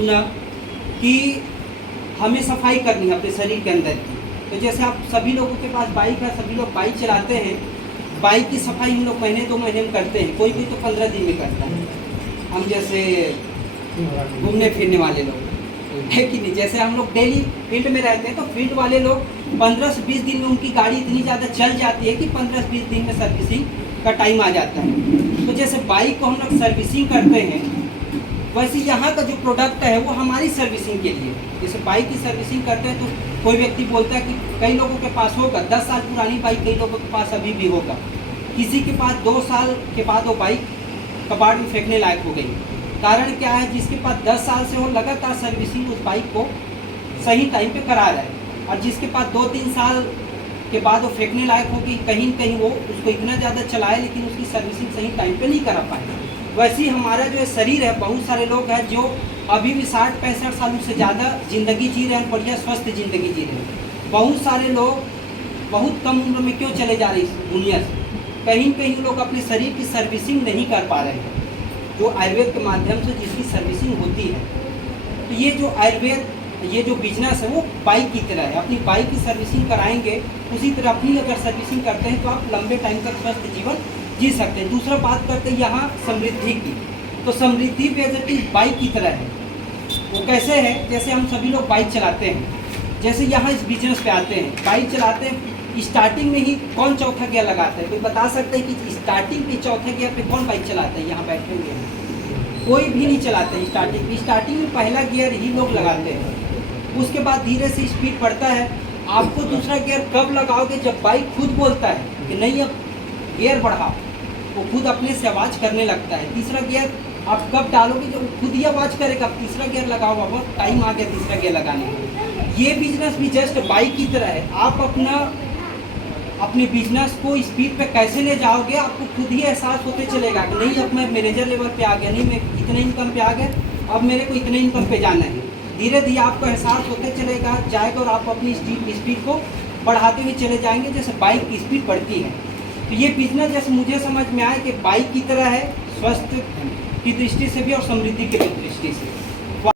सुना कि हमें सफाई करनी है अपने शरीर के अंदर की। तो जैसे आप सभी लोगों के पास बाइक है, सभी लोग बाइक चलाते हैं, बाइक की सफाई हम लोग महीने 2 महीने में करते हैं, कोई कोई तो 15 दिन में करता है। हम जैसे घूमने फिरने वाले लोग है कि नहीं, जैसे हम लोग डेली फील्ड में रहते हैं तो फील्ड वाले लोग 15 से 20 दिन में उनकी गाड़ी इतनी ज़्यादा चल जाती है कि 15 से 20 दिन में सर्विसिंग का टाइम आ जाता है। तो जैसे बाइक को हम लोग सर्विसिंग करते हैं, वैसे यहाँ का जो प्रोडक्ट है वो हमारी सर्विसिंग के लिए। जैसे बाइक की सर्विसिंग करते हैं तो कोई व्यक्ति बोलता है कि कई लोगों के पास होगा 10 साल पुरानी बाइक, कई लोगों के पास अभी भी होगा, किसी के पास 2 साल के बाद वो बाइक कबाड़ में फेंकने लायक हो गई। कारण क्या है, जिसके पास 10 साल से वो लगातार सर्विसिंग उस बाइक को सही टाइम पे करा रहा है, और जिसके पास 2-3 साल के बाद वो फेंकने लायक होगी, कहीं न कहीं वो उसको इतना ज़्यादा चलाए लेकिन उसकी सर्विसिंग सही टाइम पे नहीं करा पाए। वैसे ही हमारा जो शरीर है, बहुत सारे लोग हैं जो अभी भी 60-65 सालों से ज़्यादा ज़िंदगी जी रहे हैं, बढ़िया स्वस्थ ज़िंदगी जी रहे हैं। बहुत सारे लोग बहुत कम उम्र में क्यों चले जा रहे हैं इस दुनिया से, कहीं न कहीं लोग अपने शरीर की सर्विसिंग नहीं कर पा रहे हैं, जो आयुर्वेद के माध्यम से जिसकी सर्विसिंग होती है। तो ये जो आयुर्वेद, ये जो बिजनेस है वो बाइक की तरह है। अपनी बाइक की सर्विसिंग कराएंगे, उसी तरह अपनी अगर सर्विसिंग करते हैं तो आप लंबे टाइम तक स्वस्थ जीवन जी सकते हैं। दूसरा बात करते हैं यहाँ समृद्धि की, तो समृद्धि भी बाइक की तरह है। वो कैसे है, जैसे हम सभी लोग बाइक चलाते हैं, जैसे यहाँ इस बिजनेस पे आते हैं, बाइक चलाते हैं, स्टार्टिंग में ही कौन चौथा गियर लगाता है? कोई बता सकता है कि स्टार्टिंग पे चौथे गियर पे कौन बाइक चलाता है? यहाँ बैठे हुए हैं, कोई भी नहीं चलाते स्टार्टिंग में पहला गियर ही लोग लगाते हैं। उसके बाद धीरे से स्पीड बढ़ता है। आपको दूसरा गियर कब लगाओगे? जब बाइक खुद बोलता है कि नहीं अब गियर बढ़ाओ, वो खुद अपने से आवाज़ करने लगता है। तीसरा गियर आप कब डालोगे? जब खुद ही आवाज़ करेगा तीसरा गियर लगाओ, बाबा टाइम आ गया तीसरा गियर लगाने का। ये बिजनेस भी जस्ट बाइक की तरह है। आप अपने बिजनेस को स्पीड पे कैसे ले जाओगे, आपको खुद ही एहसास होते चलेगा कि नहीं अब मैं मैनेजर लेवल पे आ गया, नहीं मैं इतने इनकम पे आ गया, अब मेरे को इतने इनकम पे जाना है। धीरे धीरे आपको एहसास होते चलेगा जाएगा और आप अपनी स्पीड को बढ़ाते हुए चले जाएंगे, जैसे बाइक की स्पीड बढ़ती है। तो ये बिजनेस जैसे मुझे समझ में आया कि बाइक की तरह है, स्वस्थ की दृष्टि से भी और समृद्धि की दृष्टि से।